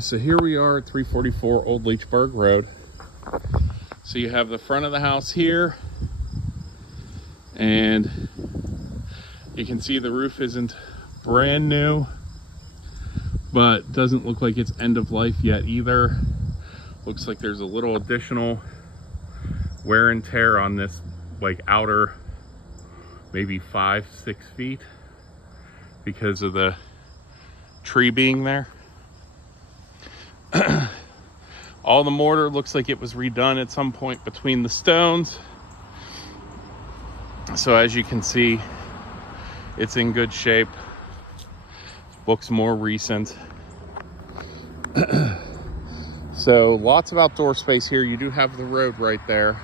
So here we are at 344 Old Leechburg Road. So you have the front of the house here, and you can see the roof isn't brand new, but doesn't look like it's end of life yet either. Looks like there's a little additional wear and tear on this, like outer maybe 5-6 feet because of the tree being there. All the mortar looks like it was redone at some point between the stones. So as you can see, it's in good shape. Looks more recent. So lots of outdoor space here. You do have the road right there.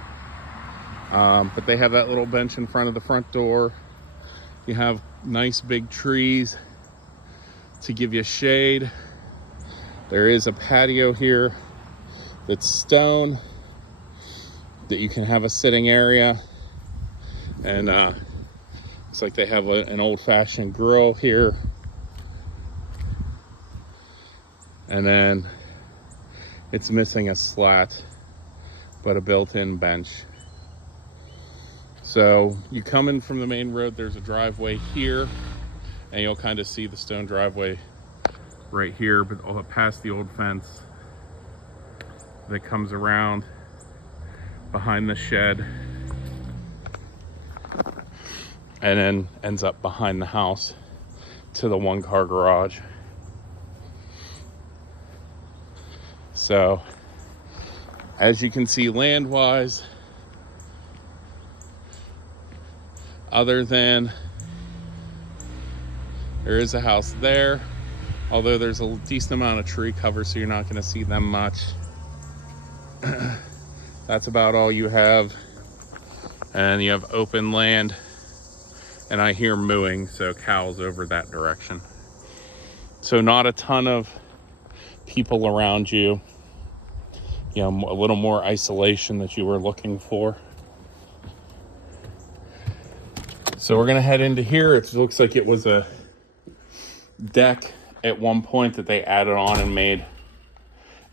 But they have that little bench in front of the front door. You have nice big trees to give you shade. There is a patio here that's stone that you can have a sitting area. And looks like they have an old-fashioned grill here. And then it's missing a slat, but a built-in bench. So you come in from the main road, there's a driveway here, and you'll kind of see the stone driveway right here, but all past the old fence that comes around behind the shed and then ends up behind the house to the one-car garage. So as you can see, land-wise, other than there is a house there, although there's a decent amount of tree cover, so you're not going to see them much. That's about all you have. And you have open land, and I hear mooing, so cows over that direction. So not a ton of people around you. You know, a little more isolation that you were looking for. So we're gonna head into here. It looks like it was a deck at one point that they added on and made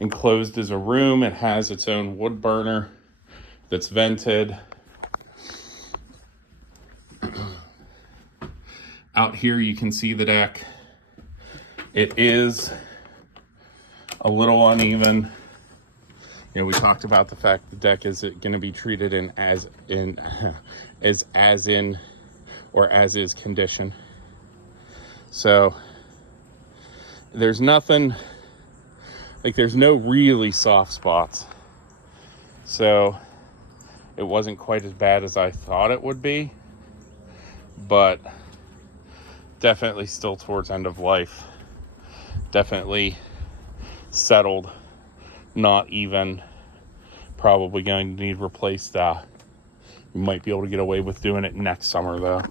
enclosed as a room. It has its own wood burner that's vented. Out here you can see the deck. It is a little uneven. You know, we talked about the fact the deck is going to be treated in as is condition. So there's nothing, like there's no really soft spots. So it wasn't quite as bad as I thought it would be, but definitely still towards end of life. Definitely settled, not even, probably going to need replaced. You might be able to get away with doing it next summer though.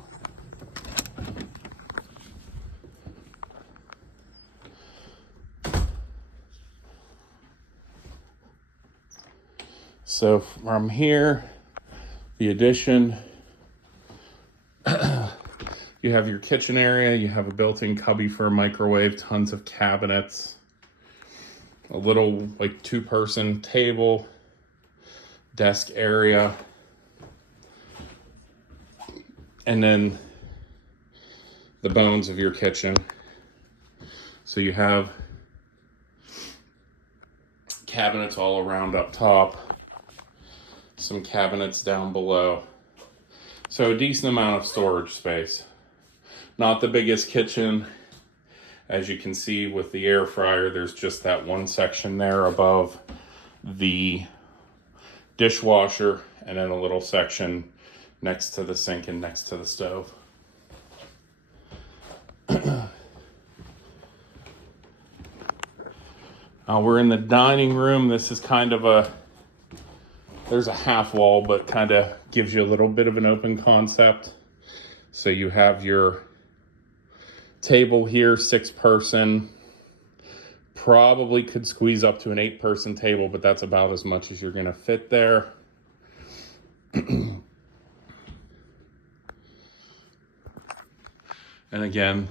So from here, the addition, you have your kitchen area, you have a built-in cubby for a microwave, tons of cabinets, a little like 2-person table, desk area, and then the bones of your kitchen. So you have cabinets all around up top, some cabinets down below. So a decent amount of storage space. Not the biggest kitchen. As you can see with the air fryer, there's just that one section there above the dishwasher, and then a little section next to the sink and next to the stove. We're in the dining room. This is kind of there's a half wall, but kind of gives you a little bit of an open concept. So you have your table here, 6-person. Probably could squeeze up to an 8-person table, but that's about as much as you're gonna fit there. And again,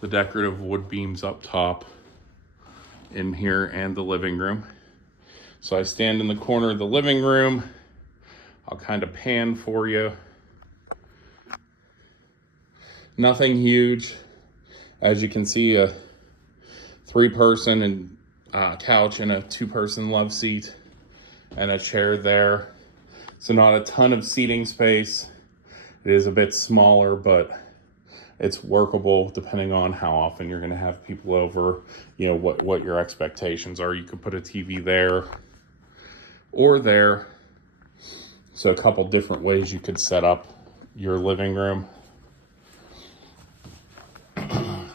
the decorative wood beams up top in here and the living room. So I stand in the corner of the living room. I'll kind of pan for you. Nothing huge. As you can see, a 3-person and couch and a 2-person love seat and a chair there. So not a ton of seating space. It is a bit smaller, but it's workable depending on how often you're gonna have people over, you know, what your expectations are. You could put a TV there or there. So a couple different ways you could set up your living room.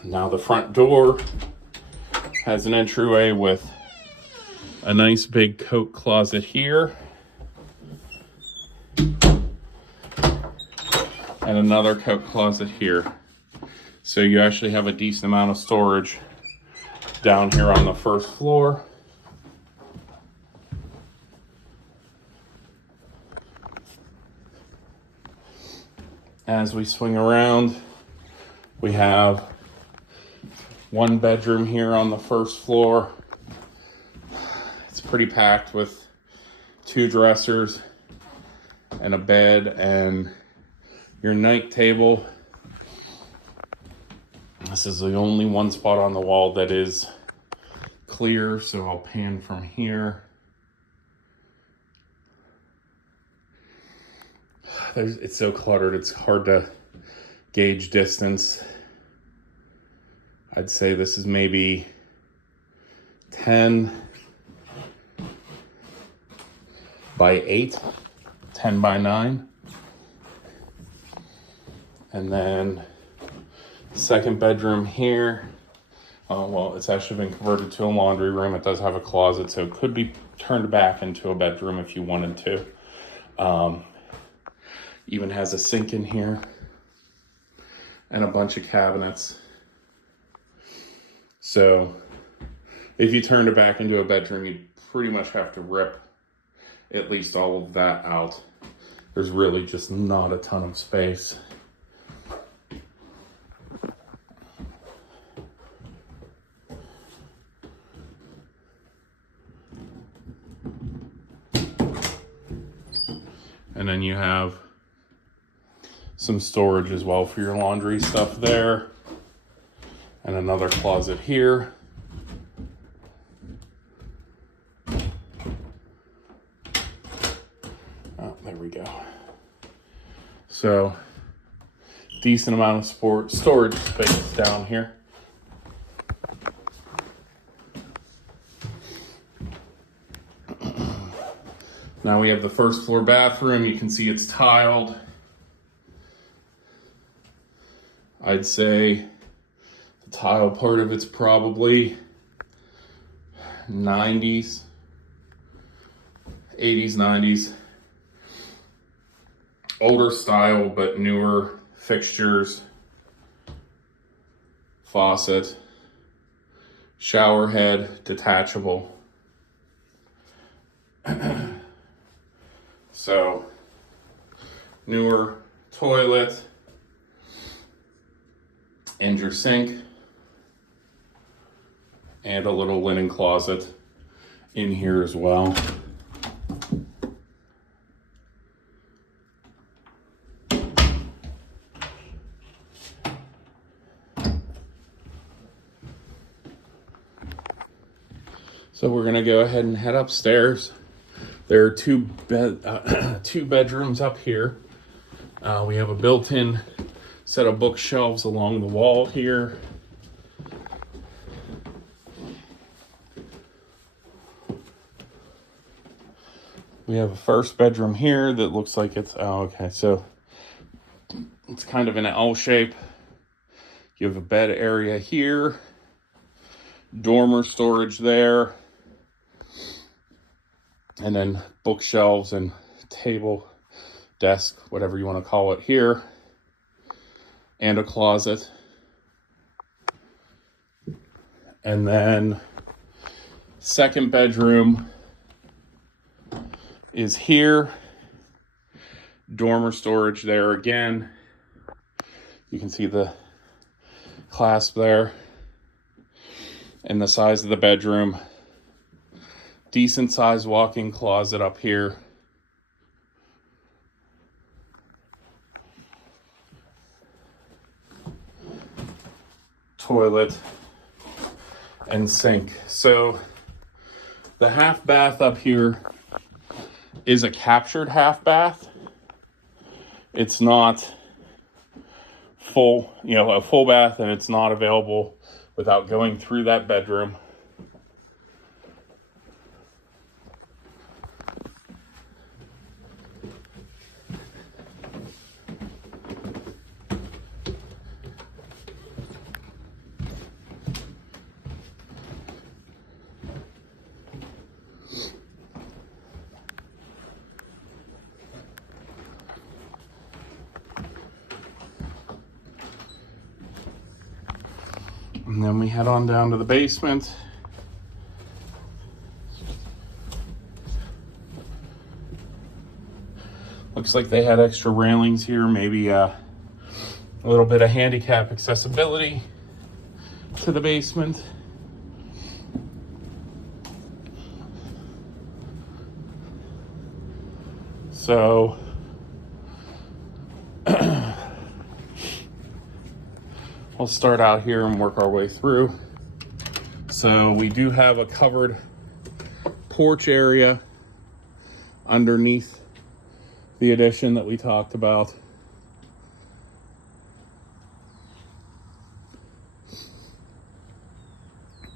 Now the front door has an entryway with a nice big coat closet here. And another coat closet here. So you actually have a decent amount of storage down here on the first floor. As we swing around, we have 1 bedroom here on the first floor. It's pretty packed with 2 dressers and a bed and your night table. This is the only one spot on the wall that is clear, so I'll pan from here. It's so cluttered, it's hard to gauge distance. I'd say this is maybe 10 by 8, 10 by 9. And then second bedroom here. Well, it's actually been converted to a laundry room. It does have a closet, so it could be turned back into a bedroom if you wanted to. Even has a sink in here and a bunch of cabinets. So if you turned it back into a bedroom, you'd pretty much have to rip at least all of that out. There's really just not a ton of space. And then you have some storage as well for your laundry stuff there. And another closet here. Oh, there we go. So, decent amount of storage space down here. Now we have the first floor bathroom. You can see it's tiled. I'd say the tile part of it's probably 90s, 80s, 90s. Older style, but newer fixtures. Faucet. Shower head, detachable. So, newer toilet, and your sink, and a little linen closet in here as well. So we're gonna go ahead and head upstairs. There are two bedrooms up here. We have a built-in set of bookshelves along the wall here. We have a first bedroom here that looks like it's, so it's kind of an L shape. You have a bed area here, dormer storage there, and then bookshelves and table, desk, whatever you want to call it here, and a closet. And then second bedroom is here, dormer storage there again. You can see the clasp there. and the size of the bedroom. Decent sized walk-in closet up here. Toilet and sink. So the half bath up here is a captured half bath. It's not full, a full bath, and it's not available without going through that bedroom. And then we head on down to the basement. Looks like they had extra railings here, maybe a little bit of handicap accessibility to the basement. So we'll start out here and work our way through. So we do have a covered porch area underneath the addition that we talked about.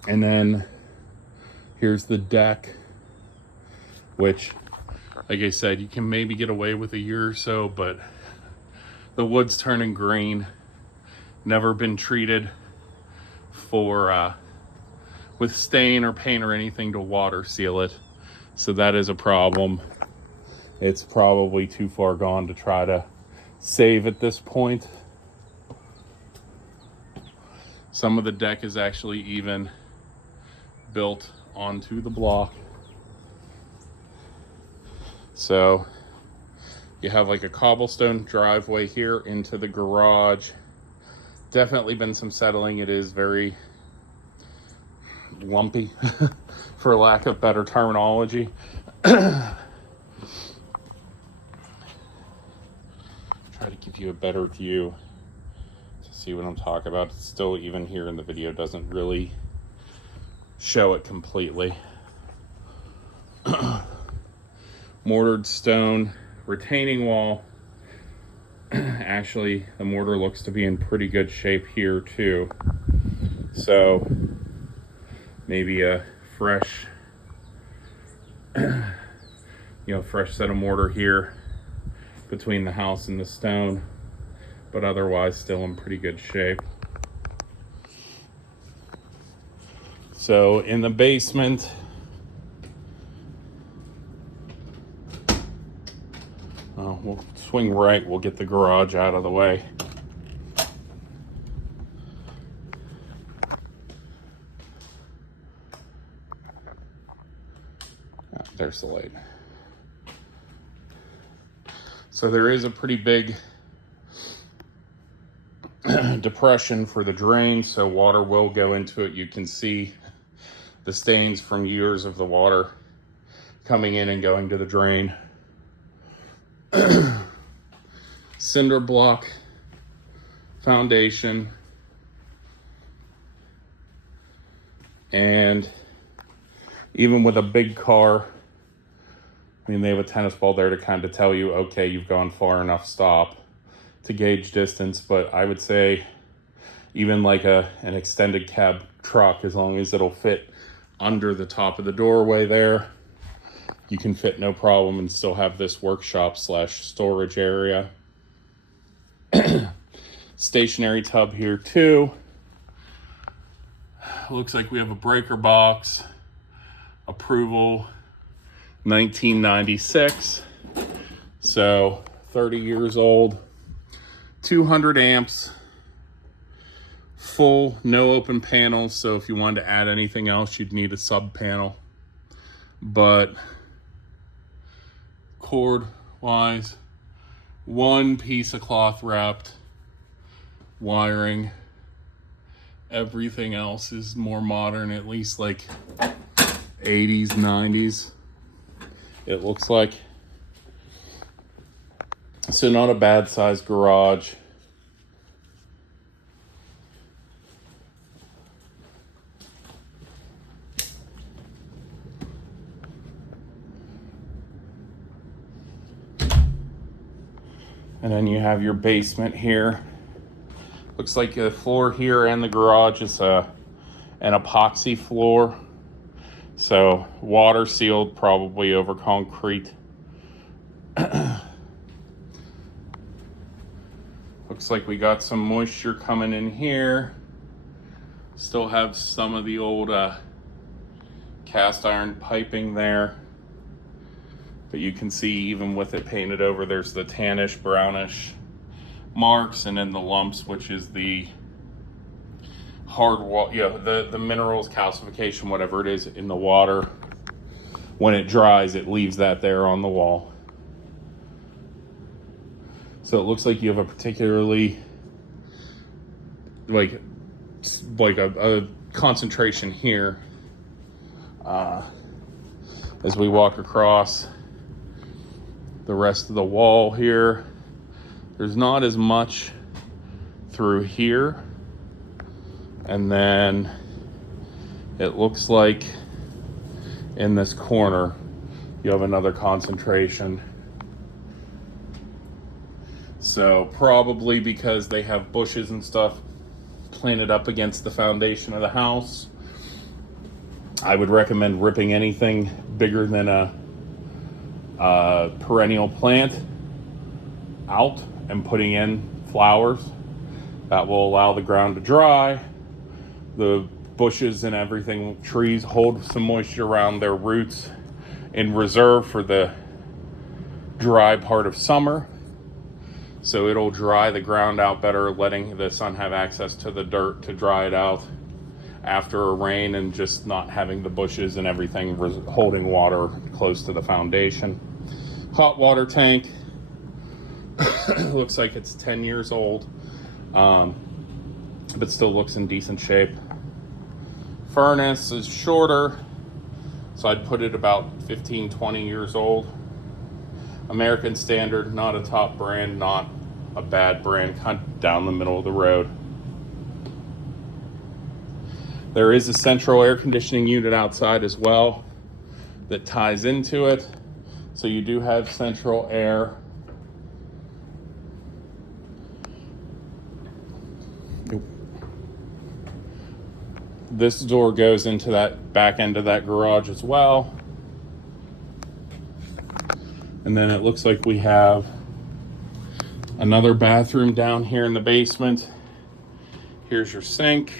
And then here's the deck, which, like I said, you can maybe get away with a year or so, but the wood's turning green. Never been treated for with stain or paint or anything to water seal it. So that is a problem. It's probably too far gone to try to save at this point. Some of the deck is actually even built onto the block. So you have like a cobblestone driveway here into the garage. Definitely been some settling. It is very lumpy, for lack of better terminology. Try to give you a better view to see what I'm talking about. It's still, even here in the video, doesn't really show it completely. Mortared stone retaining wall. Actually, the mortar looks to be in pretty good shape here too. So maybe a fresh, fresh set of mortar here between the house and the stone, but otherwise still in pretty good shape. So in the basement, we'll swing right, we'll get the garage out of the way. There's the light. So there is a pretty big depression for the drain, so water will go into it. You can see the stains from years of the water coming in and going to the drain. Cinder block foundation, and even with a big car, they have a tennis ball there to kind of tell you, okay, you've gone far enough, stop, to gauge distance. But I would say even like an extended cab truck, as long as it'll fit under the top of the doorway there, you can fit no problem and still have this workshop / storage area. Stationary tub here too. Looks like we have a breaker box. Approval 1996. So 30 years old. 200 amps. Full, no open panels. So if you wanted to add anything else, you'd need a sub panel. But cord wise, one piece of cloth wrapped wiring, Everything else is more modern, at least like 80s, 90s, it looks like. So not a bad sized garage. And then you have your basement here. Looks like the floor here and the garage is an epoxy floor. So water sealed, probably over concrete. Looks like we got some moisture coming in here. Still have some of the old cast iron piping there. But you can see even with it painted over, there's the tannish, brownish marks, and then the lumps, which is the hard wall, the minerals, calcification, whatever it is in the water. When it dries, it leaves that there on the wall. So it looks like you have a particularly like a concentration here. As we walk across the rest of the wall here, there's not as much through here. And then it looks like in this corner, you have another concentration. So probably because they have bushes and stuff planted up against the foundation of the house, I would recommend ripping anything bigger than a perennial plant out and putting in flowers. That will allow the ground to dry. The bushes and everything, trees, hold some moisture around their roots in reserve for the dry part of summer. So it'll dry the ground out better, letting the sun have access to the dirt to dry it out after a rain, and just not having the bushes and everything holding water close to the foundation. Hot water tank. Looks like it's 10 years old, but still looks in decent shape. Furnace is shorter, so I'd put it about 15, 20 years old. American Standard, not a top brand, not a bad brand, kind of down the middle of the road. There is a central air conditioning unit outside as well that ties into it. So you do have central air. This door goes into that back end of that garage as well. And then it looks like we have another bathroom down here in the basement. Here's your sink.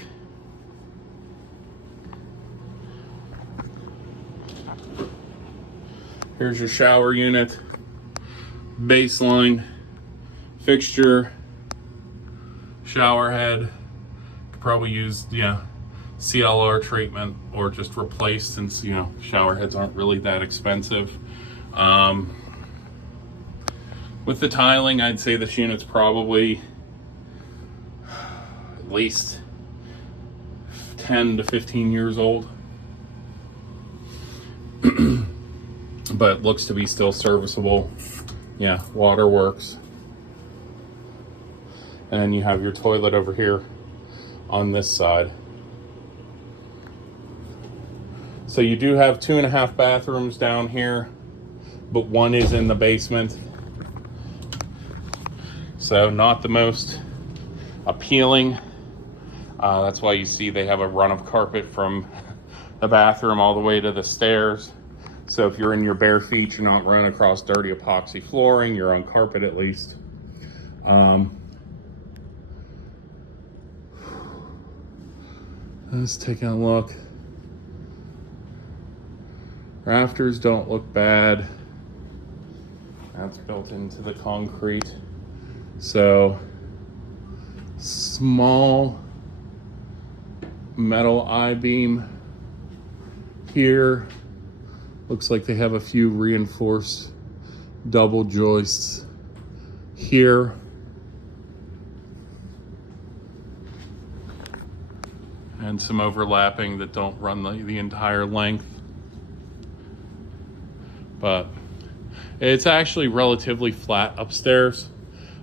Here's your shower unit, baseline, fixture, shower head. Could probably use, CLR treatment or just replace, since, shower heads aren't really that expensive. With the tiling, I'd say this unit's probably at least 10 to 15 years old. But looks to be still serviceable. Yeah, water works. And then you have your toilet over here on this side. So you do have 2.5 bathrooms down here, but one is in the basement. So not the most appealing. That's why you see they have a run of carpet from the bathroom all the way to the stairs. So if you're in your bare feet, you're not running across dirty epoxy flooring, you're on carpet at least. Let's take a look. Rafters don't look bad. That's built into the concrete. So small metal I-beam here. Looks like they have a few reinforced double joists here. and some overlapping that don't run the entire length. But it's actually relatively flat upstairs.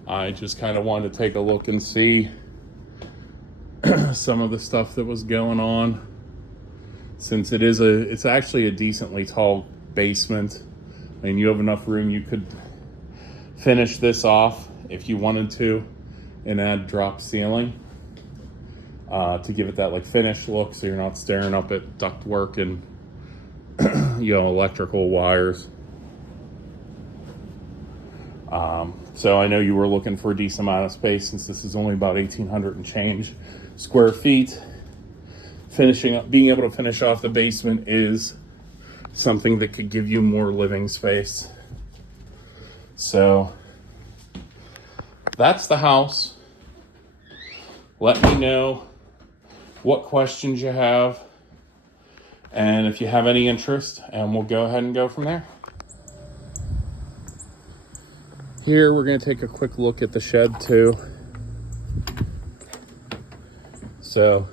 I just kind of wanted to take a look and see some of the stuff that was going on, since it's actually a decently tall basement. I mean, you have enough room, you could finish this off if you wanted to and add drop ceiling to give it that like finished look, so you're not staring up at ductwork and electrical wires. So I know you were looking for a decent amount of space, since this is only about 1,800 and change square feet. Being able to finish off the basement is something that could give you more living space. So that's the house. Let me know what questions you have, and if you have any interest, and we'll go ahead and go from there. Here, we're going to take a quick look at the shed too. So,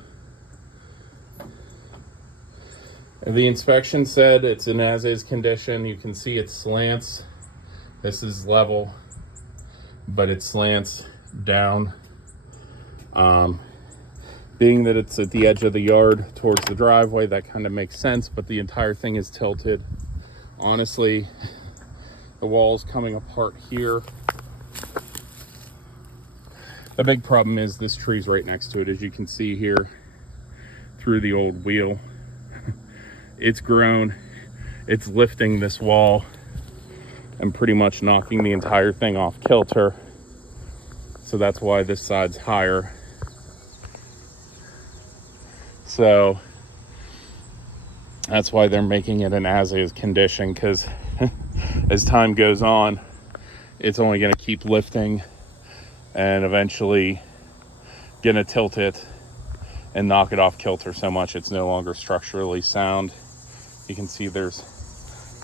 the inspection said it's in as-is condition. You can see it slants. This is level, but it slants down. Being that it's at the edge of the yard towards the driveway, that kind of makes sense, but the entire thing is tilted. Honestly, the wall's coming apart here. The big problem is this tree's right next to it, as you can see here through the old wheel. It's grown, it's lifting this wall and pretty much knocking the entire thing off kilter. So that's why this side's higher. So that's why they're making it an as-is condition, because as time goes on, it's only going to keep lifting and eventually going to tilt it and knock it off kilter so much it's no longer structurally sound. You can see there's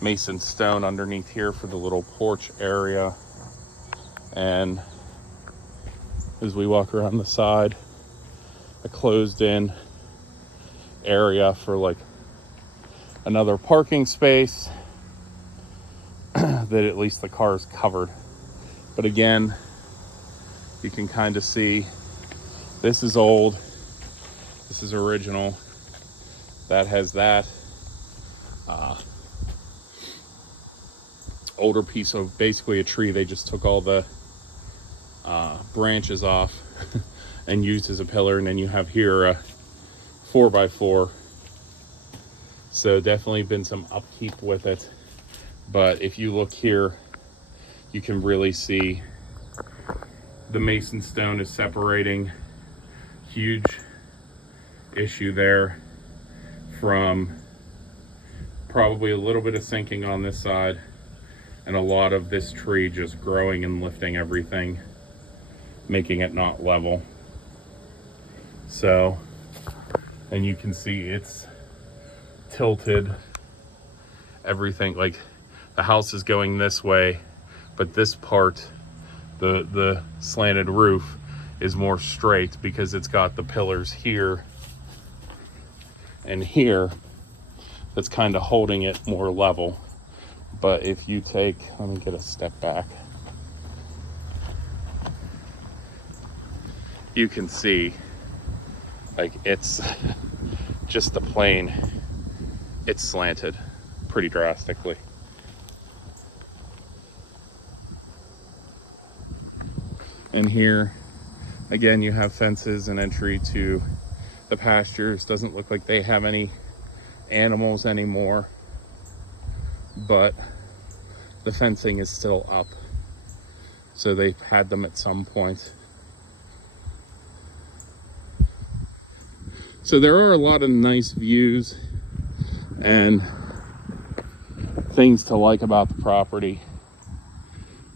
mason stone underneath here for the little porch area. And as we walk around the side, a closed-in area for like another parking space that at least the car is covered. But again, you can kind of see this is old, this is original, that has that older piece of basically a tree. They just took all the branches off and used as a pillar, and then you have here a 4x4. So definitely been some upkeep with it. But if you look here, you can really see the mason stone is separating. Huge issue there from probably a little bit of sinking on this side, and a lot of this tree just growing and lifting everything, making it not level. So, and you can see it's tilted everything. Like the house is going this way, but this part, the slanted roof, is more straight because it's got the pillars here and here that's kind of holding it more level. But if you take, let me get a step back, you can see like it's just the plane, it's slanted pretty drastically. And here again, you have fences and entry to the pastures. Doesn't look like they have any animals anymore, but the fencing is still up, so they've had them at some point. So there are a lot of nice views and things to like about the property,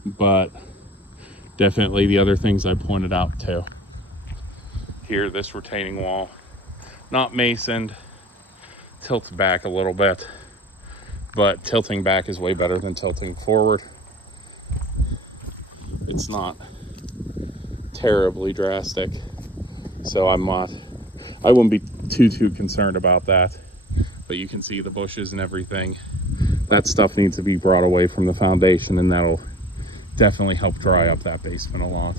but definitely the other things I pointed out too. Here, this retaining wall, not masoned, tilts back a little bit, but tilting back is way better than tilting forward. It's not terribly drastic, so I wouldn't be too concerned about that. But you can see the bushes and everything. That stuff needs to be brought away from the foundation, and that'll definitely help dry up that basement a lot.